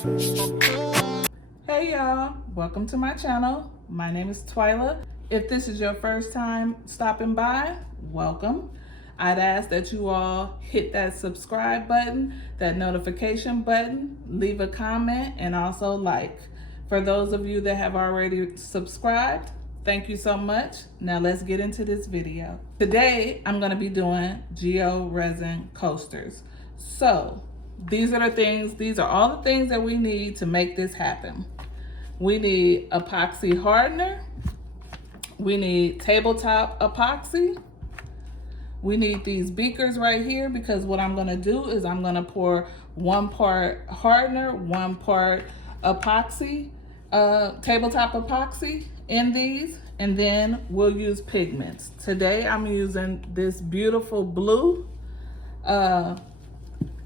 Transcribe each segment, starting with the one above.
Hey y'all, welcome to my channel. My name is Twyla. If this is your first time stopping by, welcome. I'd ask that you all hit that subscribe button, that notification button, leave a comment, and also like. For those of you that have already subscribed, thank you so much. Now let's get into this video. Today, I'm gonna be doing Geode resin coasters. So, these are all the things that we need to make this happen. We need epoxy hardener. We need tabletop epoxy. We need these beakers right here because what I'm gonna do is I'm gonna pour 1 part hardener, 1 part epoxy, tabletop epoxy in these, and then we'll use pigments. Today I'm using this beautiful blue.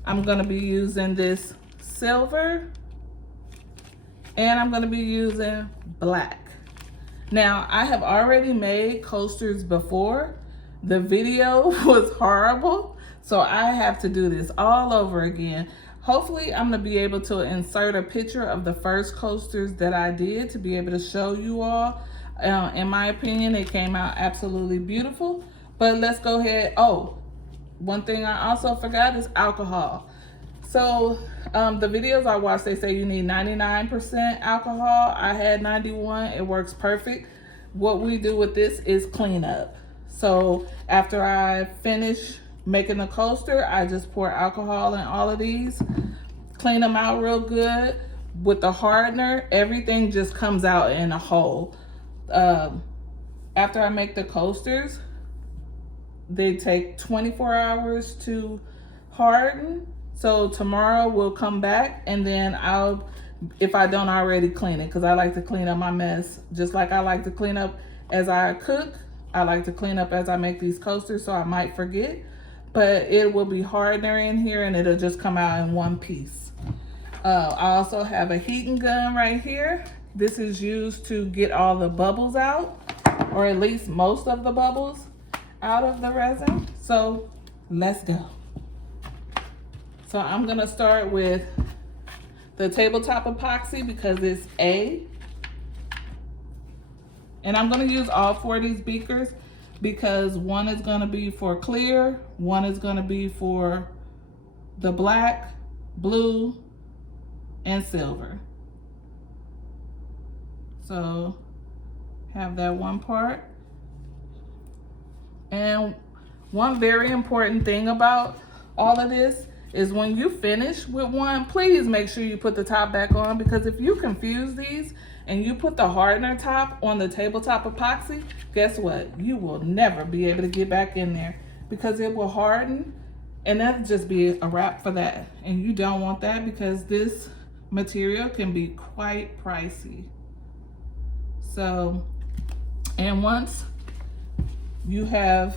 I'm gonna be using this silver, and I'm gonna be using black. Now, I have already made coasters before. The video was horrible, so I have to do this all over again. Hopefully, I'm gonna be able to insert a picture of the first coasters that I did to be able to show you all. In my opinion, it came out absolutely beautiful, but let's go ahead. Oh, one thing I also forgot is alcohol. So the videos I watched, they say you need 99% alcohol. I had 91, it works perfect. What we do with this is clean up. So after I finish making the coaster, I just pour alcohol in all of these, clean them out real good. With the hardener, everything just comes out in a hole. After I make the coasters, they take 24 hours to harden. So tomorrow we'll come back and then if I don't already clean it, because I like to clean up my mess. Just like I like to clean up as I cook, I like to clean up as I make these coasters, so I might forget. But it will be hardener in here and it'll just come out in one piece. I also have a heating gun right here. This is used to get all the bubbles out, or at least most of the bubbles out of the resin. So let's go. So I'm gonna start with the tabletop epoxy because it's A. And I'm gonna use all 4 of these beakers because one is gonna be for clear, one is gonna be for the black, blue, and silver. So have that 1 part. And one very important thing about all of this is when you finish with one, please make sure you put the top back on, because if you confuse these and you put the hardener top on the tabletop epoxy, guess what? You will never be able to get back in there because it will harden, and that'll just be a wrap for that. And you don't want that because this material can be quite pricey. So, and once you have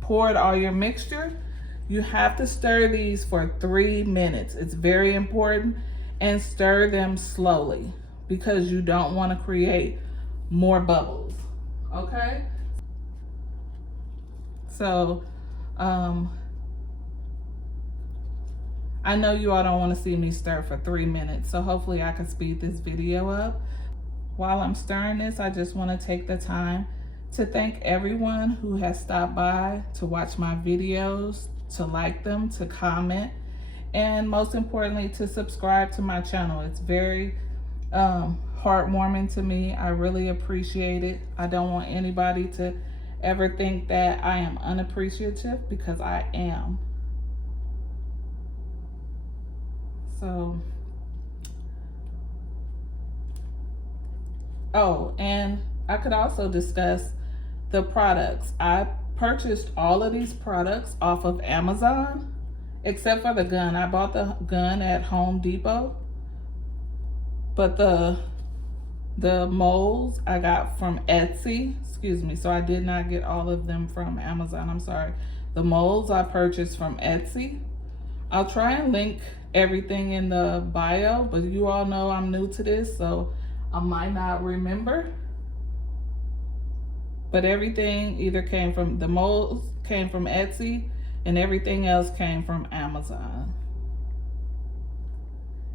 poured all your mixture, you have to stir these for 3 minutes. It's very important, and stir them slowly because you don't want to create more bubbles, okay? So, I know you all don't want to see me stir for 3 minutes, so hopefully I can speed this video up. While I'm stirring this, I just want to take the time to thank everyone who has stopped by to watch my videos, to like them, to comment, and most importantly, to subscribe to my channel. It's very heartwarming to me. I really appreciate it. I don't want anybody to ever think that I am unappreciative, because I am. So, oh, and I could also discuss the products. I purchased all of these products off of Amazon, except for the gun. I bought the gun at Home Depot, but the molds I got from Etsy. Excuse me, so I did not get all of them from Amazon. I'm sorry. The molds I purchased from Etsy. I'll try and link everything in the bio, but you all know I'm new to this, so I might not remember. But everything either came from, the molds came from Etsy, and everything else came from Amazon.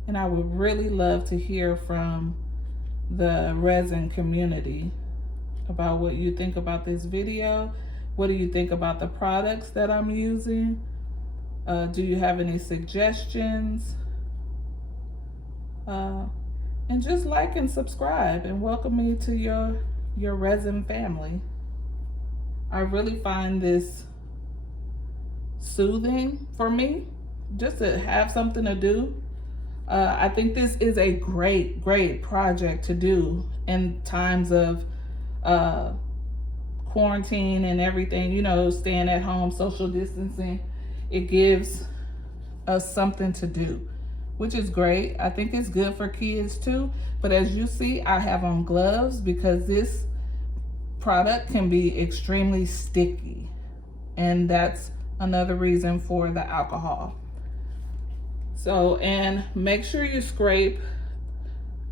And I would really love to hear from the resin community about what you think about this video. What do you think about the products that I'm using? Do you have any suggestions? And just like and subscribe and welcome me to your resin family. I really find this soothing for me, just to have something to do. I think this is a great project to do in times of quarantine and everything, you know, staying at home, social distancing. It gives us something to do, which is great. I think it's good for kids too. But as you see, I have on gloves because this product can be extremely sticky. And that's another reason for the alcohol. So, and make sure you scrape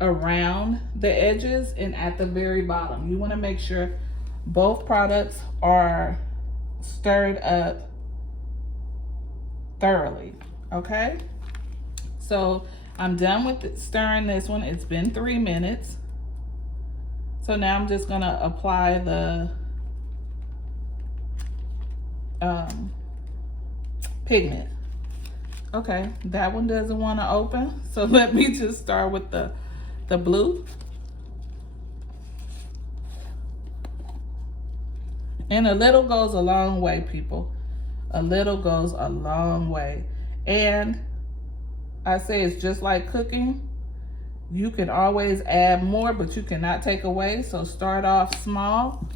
around the edges and at the very bottom. You want to make sure both products are stirred up thoroughly, okay? So I'm done with stirring this one. It's been 3 minutes. So now I'm just gonna apply the pigment. Okay, that one doesn't want to open, so let me just start with the blue. And a little goes a long way, people. A little goes a long way. And I say it's just like cooking. You can always add more, but you cannot take away. So start off small.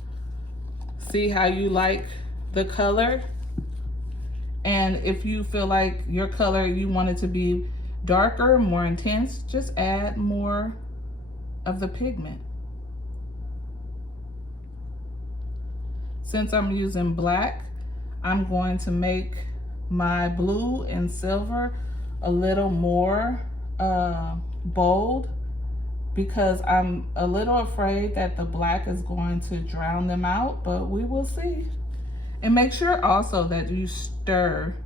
See how you like the color. And if you feel like your color, you want it to be darker, more intense, just add more of the pigment. Since I'm using black, I'm going to make my blue and silver a little more bold, because I'm a little afraid that the black is going to drown them out, but we will see. And make sure also that you stir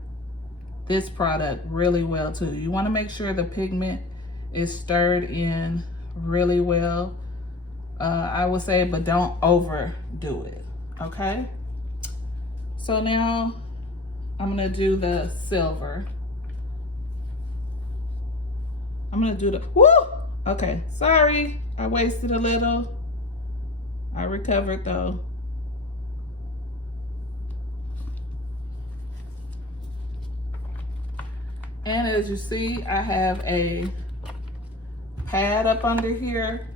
this product really well too. You want to make sure the pigment is stirred in really well, I would say, but don't overdo it, okay? So now I'm gonna do the silver. I'm gonna do the, woo! Okay, sorry, I wasted a little. I recovered though. And as you see, I have a pad up under here.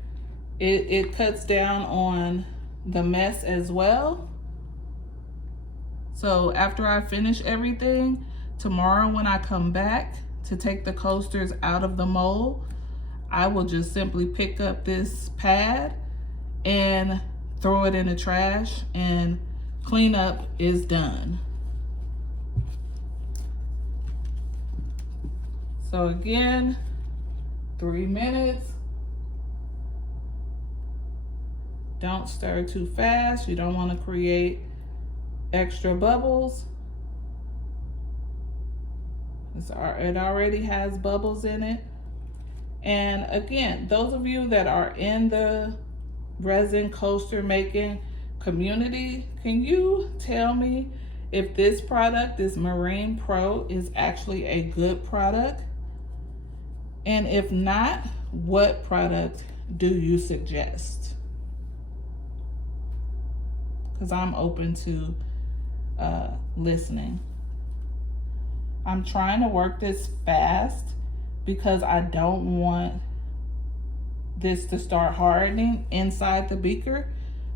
It cuts down on the mess as well. So after I finish everything, tomorrow when I come back to take the coasters out of the mold, I will just simply pick up this pad and throw it in the trash, and cleanup is done. So again, 3 minutes. Don't stir too fast. You don't want to create extra bubbles. It already has bubbles in it. And again, those of you that are in the resin coaster making community, can you tell me if this product, this Marine Pro, is actually a good product? And if not, what product do you suggest? Because I'm open to listening. I'm trying to work this fast because I don't want this to start hardening inside the beaker.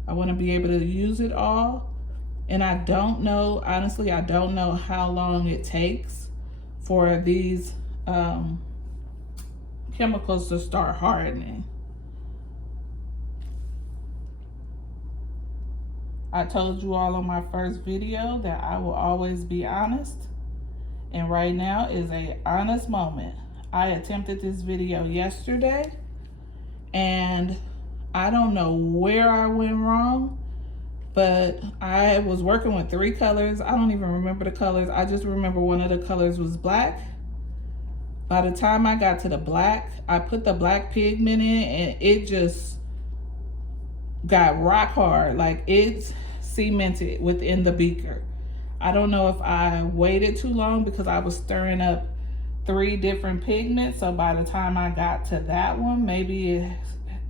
I want to be able to use it all. And I don't know, honestly, I don't know how long it takes for these chemicals to start hardening. I told you all on my first video that I will always be honest, and right now is an honest moment. I attempted this video yesterday and I don't know where I went wrong, but I was working with 3 colors. I don't even remember the colors. I just remember one of the colors was black. By the time I got to the black, I put the black pigment in and it just got rock hard. Like it's cemented within the beaker. I don't know if I waited too long because I was stirring up 3 different pigments. So by the time I got to that one, maybe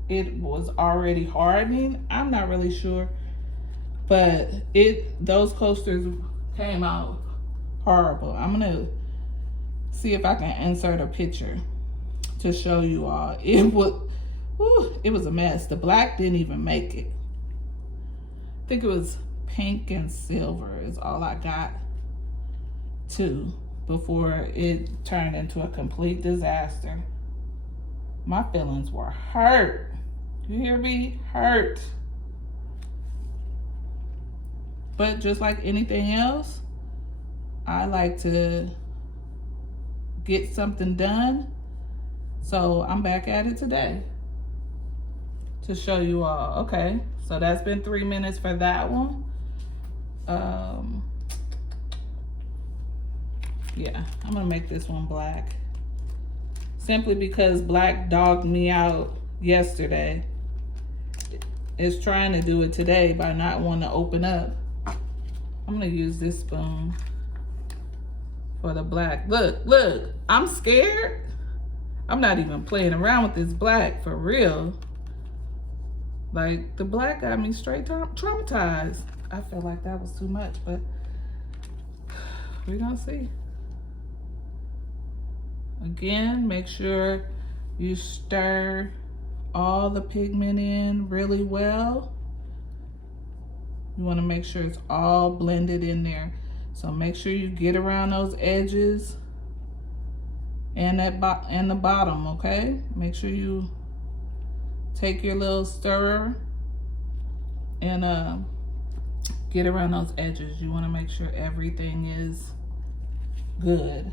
it was already hardening. I'm not really sure. But those coasters came out horrible. I'm gonna see if I can insert a picture to show you all. It was a mess. The black didn't even make it. I think it was pink and silver is all I got to before it turned into a complete disaster. My feelings were hurt. You hear me? Hurt. But just like anything else, I like to get something done. So I'm back at it today to show you all. Okay, so that's been 3 minutes for that one. Yeah, I'm gonna make this one black. Simply because black dogged me out yesterday. It's trying to do it today by not wanting to open up. I'm gonna use this spoon for the black. Look, I'm scared. I'm not even playing around with this black for real. Like the black got me straight traumatized. I feel like that was too much, but we're gonna see. Again, make sure you stir all the pigment in really well. You want to make sure it's all blended in there. So make sure you get around those edges and the bottom, okay? Make sure you take your little stirrer and get around those edges. You want to make sure everything is good.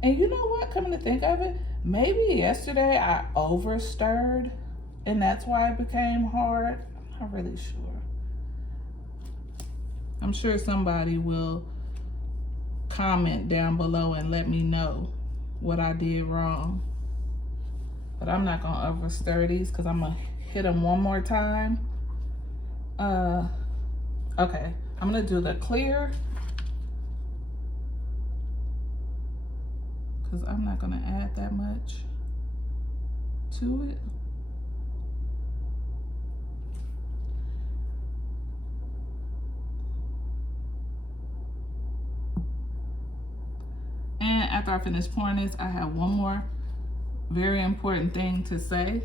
And you know what, coming to think of it, maybe yesterday I over stirred and that's why it became hard. I'm not really sure. I'm sure somebody will comment down below and let me know what I did wrong. But I'm not gonna over stir these because I'm gonna hit them one more time. Okay, I'm gonna do the clear because I'm not gonna add that much to it. And after I finish pouring this, I have one more very important thing to say.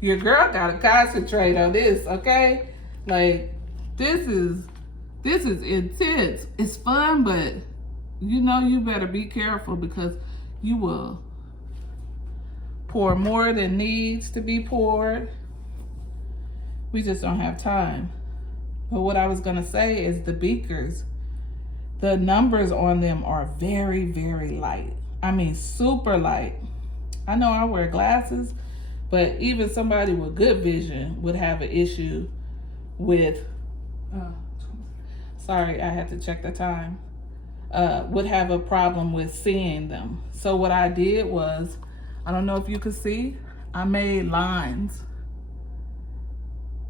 Your girl gotta concentrate on this, okay? Like, this is intense. It's fun, but you know you better be careful because you will pour more than needs to be poured. We just don't have time. But what I was gonna say is the beakers, the numbers on them are very, very light. I mean, super light. I know I wear glasses, but even somebody with good vision would have an issue with, sorry, I had to check the time, would have a problem with seeing them. So what I did was, I don't know if you could see, I made lines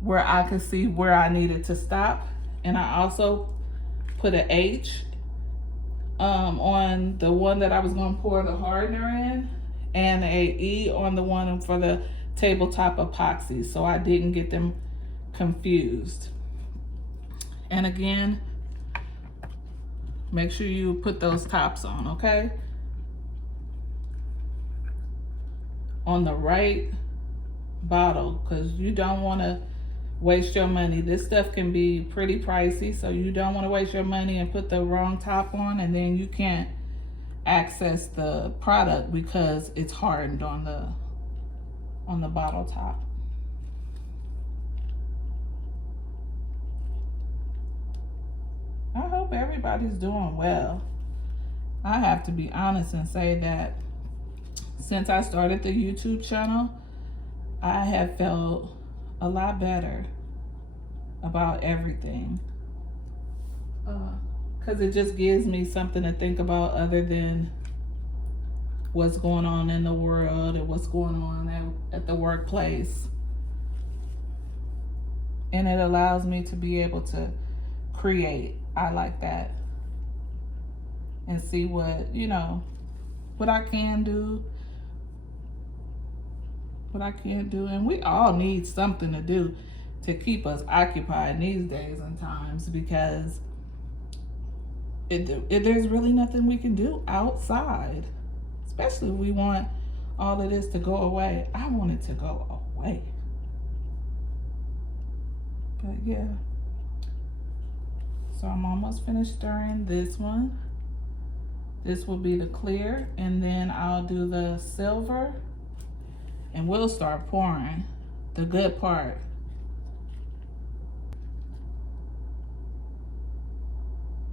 where I could see where I needed to stop. And I also put an H on the one that I was gonna pour the hardener in, and a E on the one for the tabletop epoxy, so I didn't get them confused. And again, make sure you put those tops on, okay? On the right bottle, because you don't want to waste your money. This stuff can be pretty pricey, so you don't want to waste your money and put the wrong top on, and then you can't access the product because it's hardened on the bottle top. I hope everybody's doing well. I have to be honest and say that since I started the YouTube channel, I have felt a lot better about everything. because it just gives me something to think about other than what's going on in the world and what's going on at the workplace. And it allows me to be able to create. I like that. And see what, you know, what I can do. What I can't do. And we all need something to do to keep us occupied these days and times, because there's really nothing we can do outside. Especially if we want all of this to go away. I want it to go away. But yeah. So I'm almost finished stirring this one. This will be the clear, and then I'll do the silver, and we'll start pouring the good part.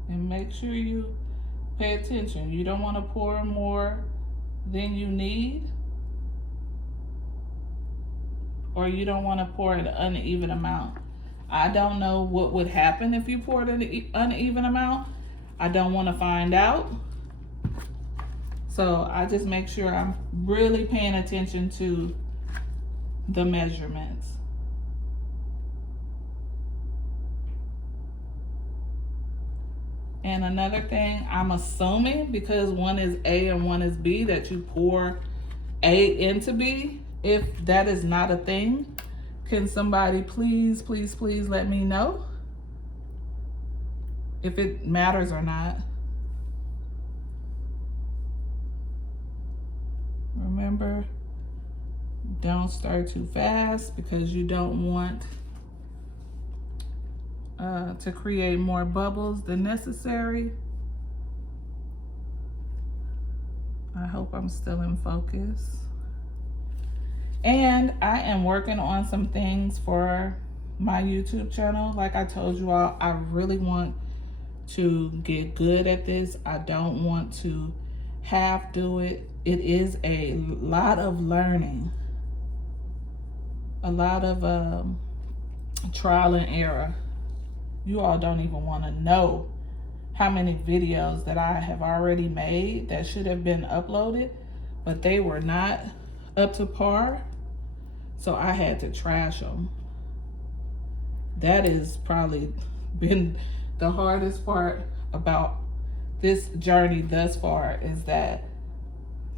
And make sure you pay attention. You don't want to pour more than you need, or you don't want to pour an uneven amount. I don't know what would happen if you poured an uneven amount. I don't want to find out. So I just make sure I'm really paying attention to the measurements. And another thing, I'm assuming because one is A and one is B, that you pour A into B. If that is not a thing, can somebody please let me know if it matters or not. Remember, don't stir too fast because you don't want to create more bubbles than necessary. I hope I'm still in focus. And I am working on some things for my YouTube channel. Like I told you all, I really want to get good at this. I don't want to half do it. It is a lot of learning, a lot of trial and error. You all don't even want to know how many videos that I have already made that should have been uploaded, but they were not up to par. So I had to trash them. That has probably been the hardest part about this journey thus far, is that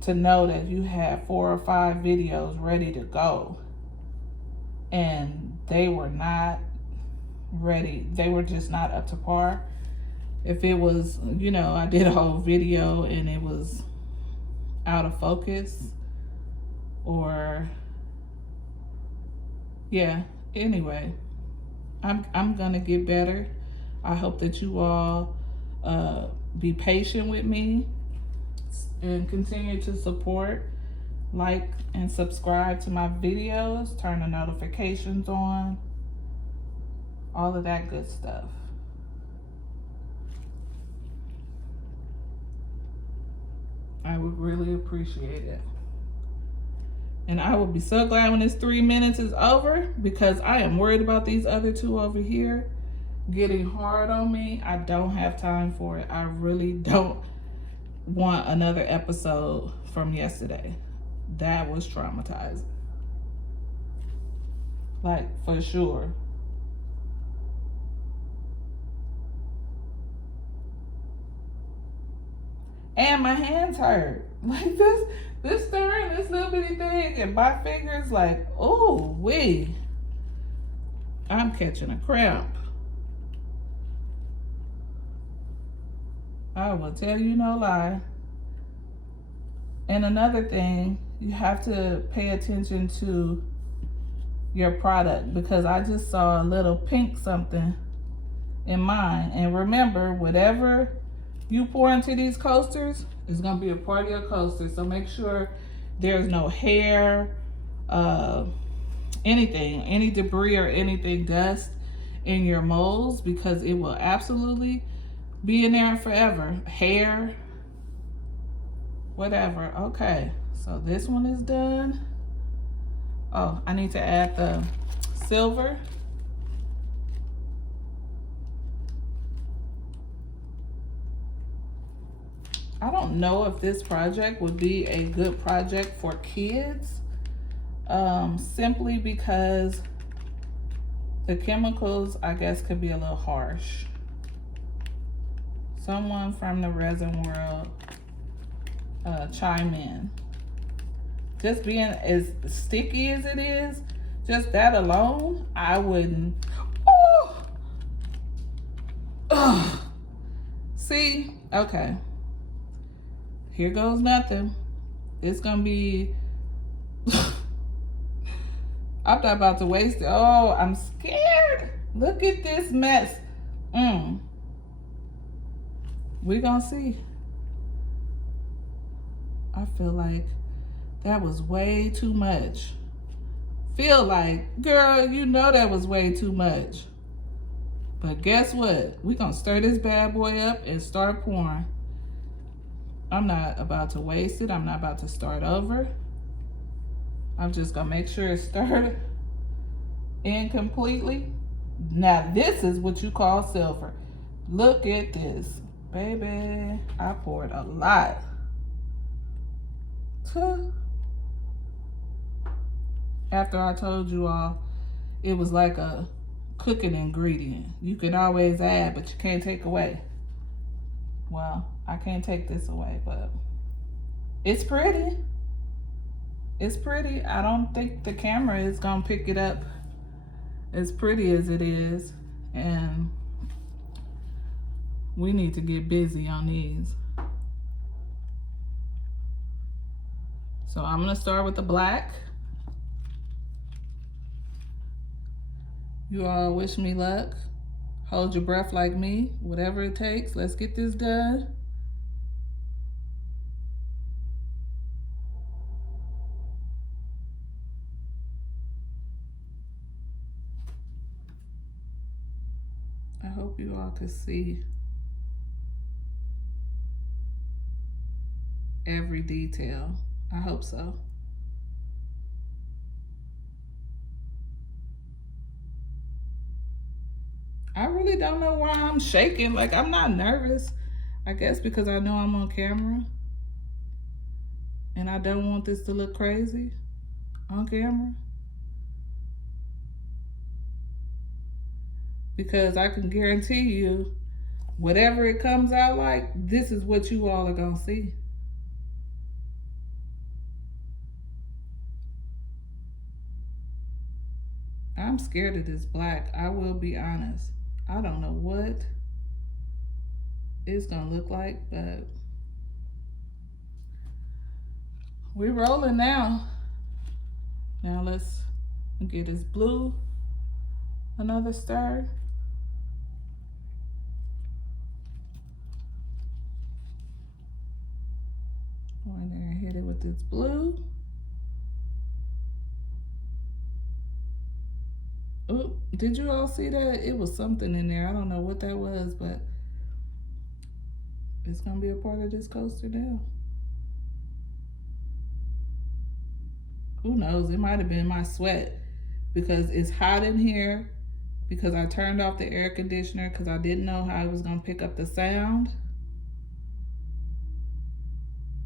to know that you have 4 or 5 videos ready to go and they were not ready. They were just not up to par. If it was, you know, I did a whole video and it was out of focus, or yeah, anyway, I'm gonna get better. I hope that you all be patient with me and continue to support, like and subscribe to my videos, turn the notifications on, all of that good stuff. I would really appreciate it. And I will be so glad when this 3 minutes is over, because I am worried about these other 2 over here getting hard on me. I don't have time for it. I really don't want another episode from yesterday. That was traumatizing. Like, for sure. And my hands hurt. Like this stirring, this little bitty thing, and my fingers like, oh, wee. I'm catching a cramp. I will tell you no lie. And another thing, you have to pay attention to your product, because I just saw a little pink something in mine. And remember, whatever you pour into these coasters is gonna be a part of your coaster. So make sure there's no hair, anything, any debris or anything, dust in your molds, because it will absolutely be in there forever. Hair, whatever. Okay, so this one is done. Oh, I need to add the silver. I don't know if this project would be a good project for kids, simply because the chemicals, I guess, could be a little harsh. Someone from the resin world chime in. Just being as sticky as it is, just that alone, I wouldn't. Oh! Ugh. See? Okay. Here goes nothing. It's gonna be. I'm not about to waste it. Oh, I'm scared. Look at this mess. We're gonna see. I feel like that was way too much. Feel like, girl, you know that was way too much. But guess what? We're gonna stir this bad boy up and start pouring. I'm not about to waste it. I'm not about to start over. I'm just gonna make sure it's stirred in completely. Now this is what you call silver. Look at this. Baby, I poured a lot. After I told you all, it was like a cooking ingredient. You can always add, but you can't take away. Well, I can't take this away, but it's pretty. It's pretty. I don't think the camera is gonna pick it up as pretty as it is, and we need to get busy on these. So I'm gonna start with the black. You all wish me luck. Hold your breath like me, whatever it takes. Let's get this done. I hope you all can see every detail. I hope so. I really don't know why I'm shaking. Like, I'm not nervous. I guess because I know I'm on camera. And I don't want this to look crazy on camera. Because I can guarantee you, whatever it comes out like, this is what you all are gonna see. I'm scared of this black. I will be honest. I don't know what it's gonna look like, but we're rolling now. Now let's get this blue, another stir. Go in there and hit it with this blue. Oh, did you all see that? It was something in there. I don't know what that was, but it's gonna be a part of this coaster now. Who knows? It might have been my sweat because it's hot in here, because I turned off the air conditioner because I didn't know how it was gonna pick up the sound.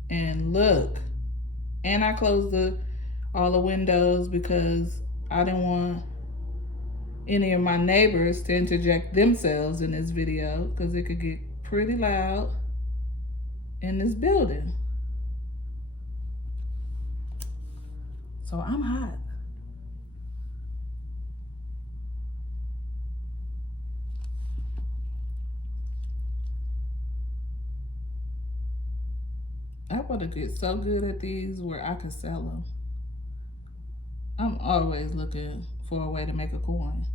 And look, and I closed all the windows because I didn't want any of my neighbors to interject themselves in this video because it could get pretty loud in this building. So I'm hot. I want to get so good at these where I could sell them. I'm always looking for a way to make a coin.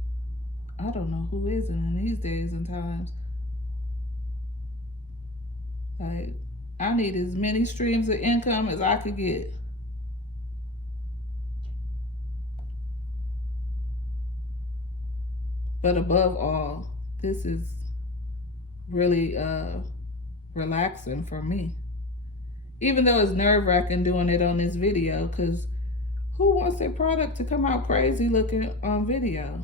I don't know who isn't in these days and times. Like, I need as many streams of income as I could get. But above all, this is really relaxing for me. Even though it's nerve-wracking doing it on this video, because who wants their product to come out crazy looking on video?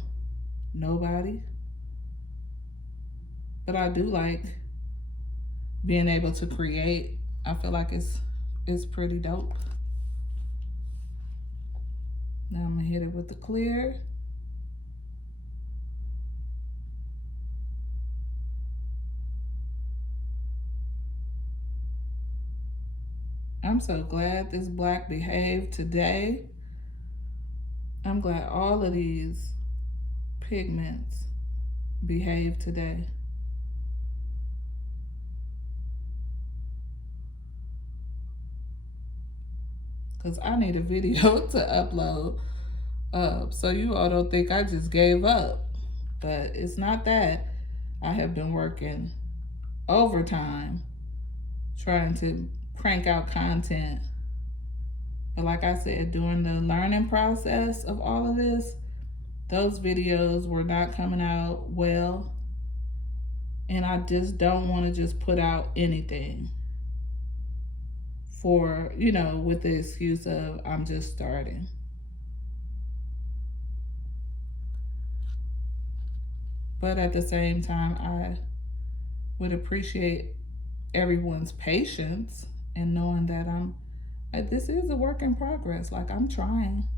Nobody. But I do like being able to create I feel like it's pretty dope. Now I'm gonna hit it with the clear. I'm so glad this black behaved today. I'm glad all of these pigments behaved today. Because I need a video to upload so you all don't think I just gave up. But it's not that. I have been working overtime trying to crank out content. But like I said, during the learning process of all of this, those videos were not coming out well. And I just don't want to just put out anything for, you know, with the excuse of I'm just starting. But at the same time, I would appreciate everyone's patience and knowing that this is a work in progress. Like, I'm trying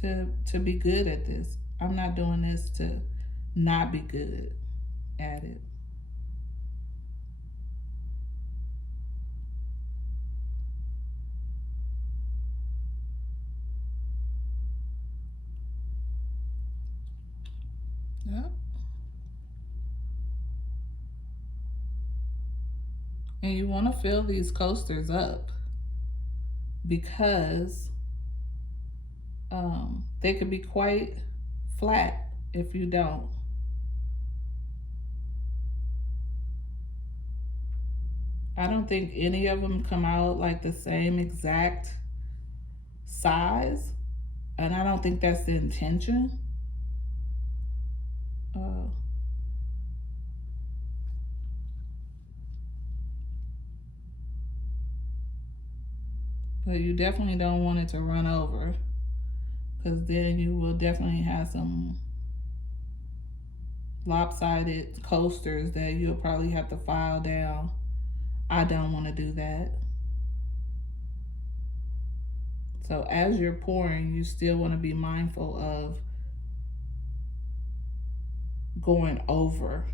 to be good at this. I'm not doing this to not be good at it. Yep. And you want to fill these coasters up because they could be quite flat if you don't. I don't think any of them come out like the same exact size, and I don't think that's the intention. But you definitely don't want it to run over, because then you will definitely have some lopsided coasters that you'll probably have to file down. I don't want to do that. So as you're pouring, you still want to be mindful of going over,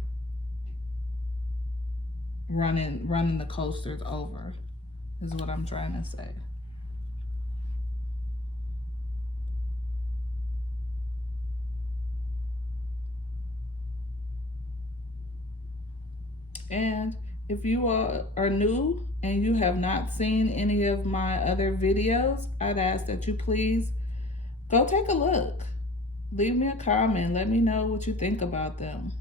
running the coasters over is what I'm trying to say. And if you are new and you have not seen any of my other videos, I'd ask that you please go take a look. Leave me a comment. Let me know what you think about them.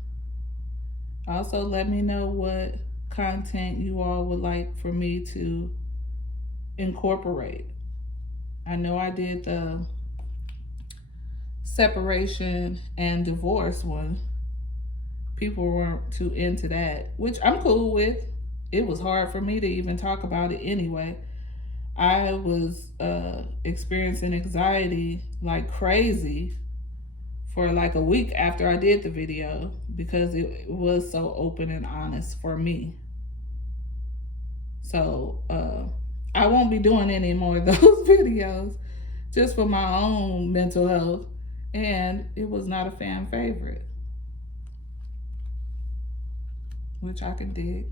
Also, let me know what content you all would like for me to incorporate. I know I did the separation and divorce one. People weren't too into that, which I'm cool with. It was hard for me to even talk about it anyway. I was experiencing anxiety like crazy for like a week after I did the video because it was so open and honest for me. So I won't be doing any more of those videos just for my own mental health. And it was not a fan favorite, which I could dig.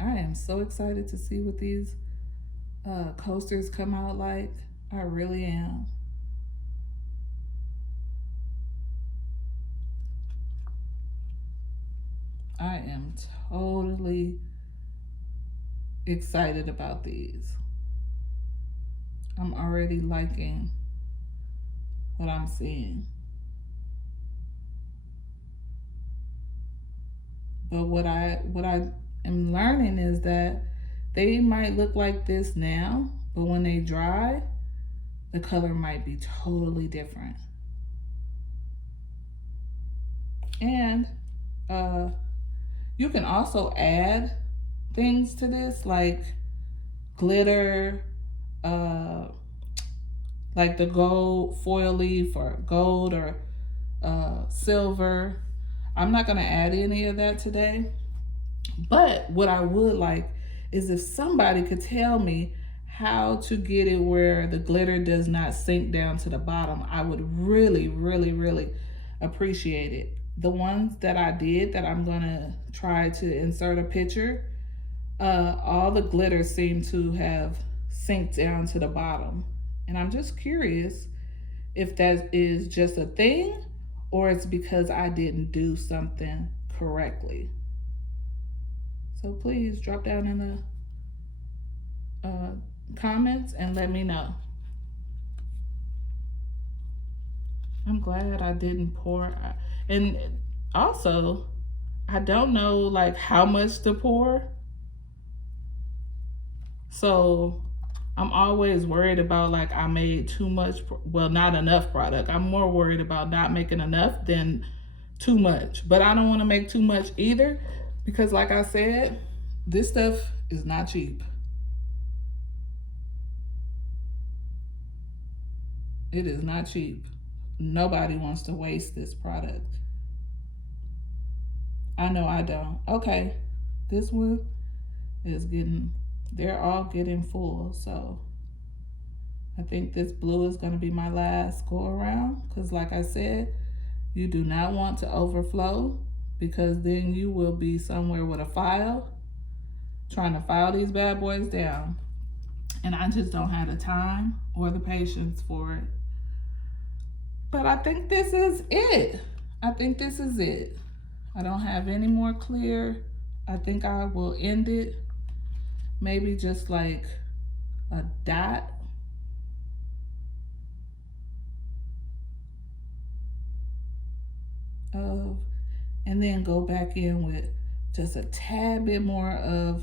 I am so excited to see what these coasters come out like. I really am. I am totally excited about these. I'm already liking what I'm seeing. But what I am learning is that they might look like this now, but when they dry, the color might be totally different. And you can also add things to this like glitter, like the gold foil leaf or gold or silver. I'm not gonna add any of that today. But what I would like is if somebody could tell me how to get it where the glitter does not sink down to the bottom. I would really, really, really appreciate it. The ones that I did that I'm gonna try to insert a picture, all the glitter seemed to have sinked down to the bottom. And I'm just curious if that is just a thing or it's because I didn't do something correctly. So please drop down in the comments and let me know. I'm glad I didn't pour. And also, I don't know like how much to pour. So I'm always worried about like I made too much, well, not enough product. I'm more worried about not making enough than too much. But I don't want to make too much either because like I said, this stuff is not cheap. It is not cheap. Nobody wants to waste this product. I know I don't. Okay, this one is getting, they're all getting full. So I think this blue is going to be my last go around because like I said, you do not want to overflow because then you will be somewhere with a file trying to file these bad boys down. And I just don't have the time or the patience for it. But I think this is it. I think this is it. I don't have any more clear. I think I will end it. Maybe just like a dot. And then go back in with just a tad bit more of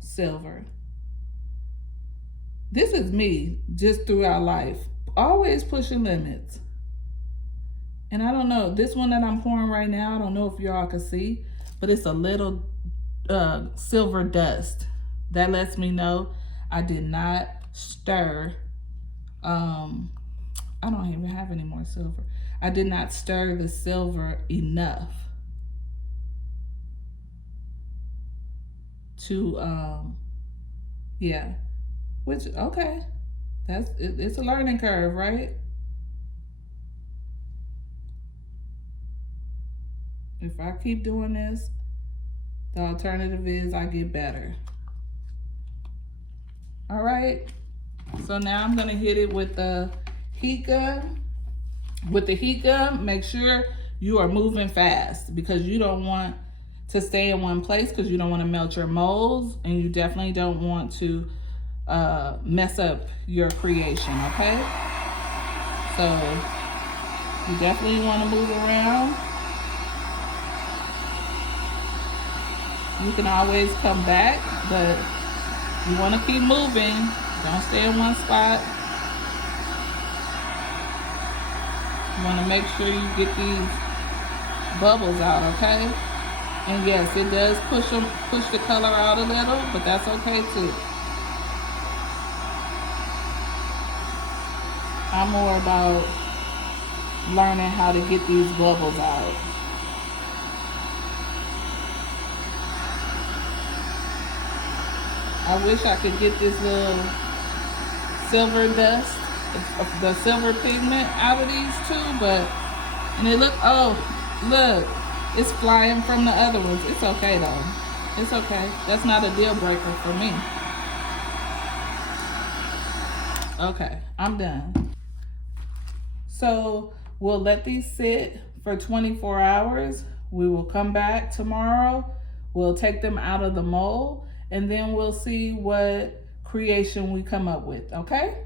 silver. This is me just throughout life, always pushing limits. And I don't know, this one that I'm pouring right now, I don't know if y'all can see, but it's a little silver dust. That lets me know I did not stir. I don't even have any more silver. I did not stir the silver enough to, yeah, which, okay, it's a learning curve, right? If I keep doing this, the alternative is I get better. All right, so now I'm gonna hit it with the heat gun. With the heat gun, make sure you are moving fast because you don't want to stay in one place because you don't want to melt your molds and you definitely don't want to mess up your creation, okay? So you definitely want to move around. You can always come back, but you want to keep moving. Don't stay in one spot. You want to make sure you get these bubbles out, okay? And yes, it does push the color out a little, but that's okay too. I'm more about learning how to get these bubbles out. I wish I could get this little silver dust, the silver pigment out of these too, but, and it look, oh, look, it's flying from the other ones. It's okay though. It's okay. That's not a deal breaker for me. Okay, I'm done. So we'll let these sit for 24 hours. We will come back tomorrow. We'll take them out of the mold and then we'll see what creation we come up with, okay?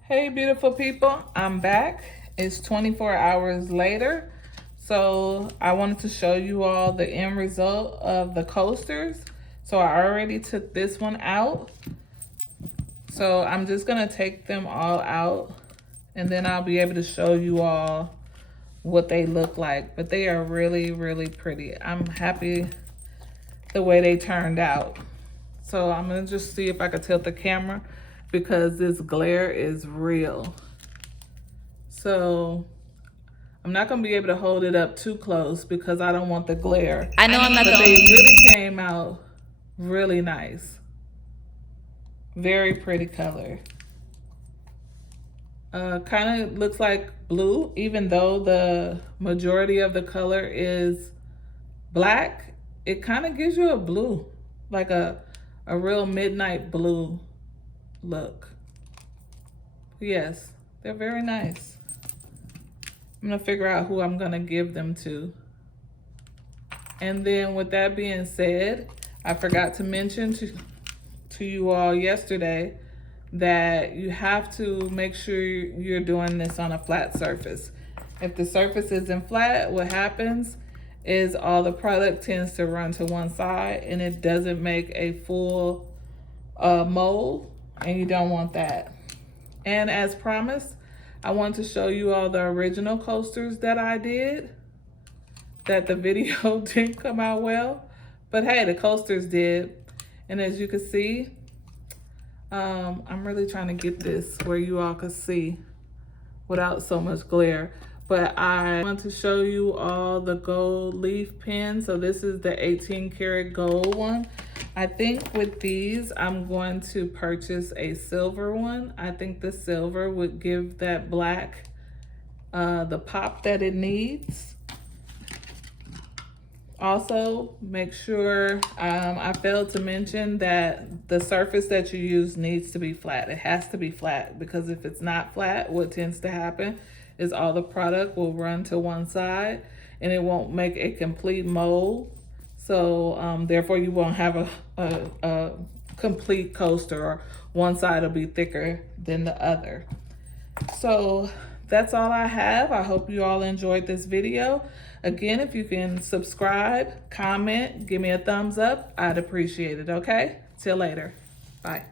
Hey beautiful people, I'm back. It's 24 hours later. So I wanted to show you all the end result of the coasters. So I already took this one out. So I'm just gonna take them all out and then I'll be able to show you all what they look like. But they are really, really pretty. I'm happy the way they turned out. So I'm gonna just see if I can tilt the camera because this glare is real. So I'm not gonna be able to hold it up too close because I don't want the glare. I know I'm not but the they only. really came out really nice. Very pretty color. Kind of looks like blue, even though the majority of the color is black. It kind of gives you a blue, like a real midnight blue look. Yes, they're very nice. I'm gonna figure out who I'm gonna give them to. And then with that being said, I forgot to mention to you all yesterday that you have to make sure you're doing this on a flat surface. If the surface isn't flat, what happens is all the product tends to run to one side and it doesn't make a full mold, and you don't want that. And as promised, I want to show you all the original coasters that I did, that the video didn't come out well, but hey, the coasters did. And as you can see, I'm really trying to get this where you all can see without so much glare. But I want to show you all the gold leaf pins. So this is the 18 karat gold one. I think with these, I'm going to purchase a silver one. I think the silver would give that black the pop that it needs. Also, make sure, I failed to mention that the surface that you use needs to be flat. It has to be flat, because if it's not flat, what tends to happen is all the product will run to one side and it won't make a complete mold. So therefore you won't have a complete coaster, or one side will be thicker than the other. So that's all I have. I hope you all enjoyed this video. Again, if you can subscribe, comment, give me a thumbs up, I'd appreciate it, okay? Till later. Bye.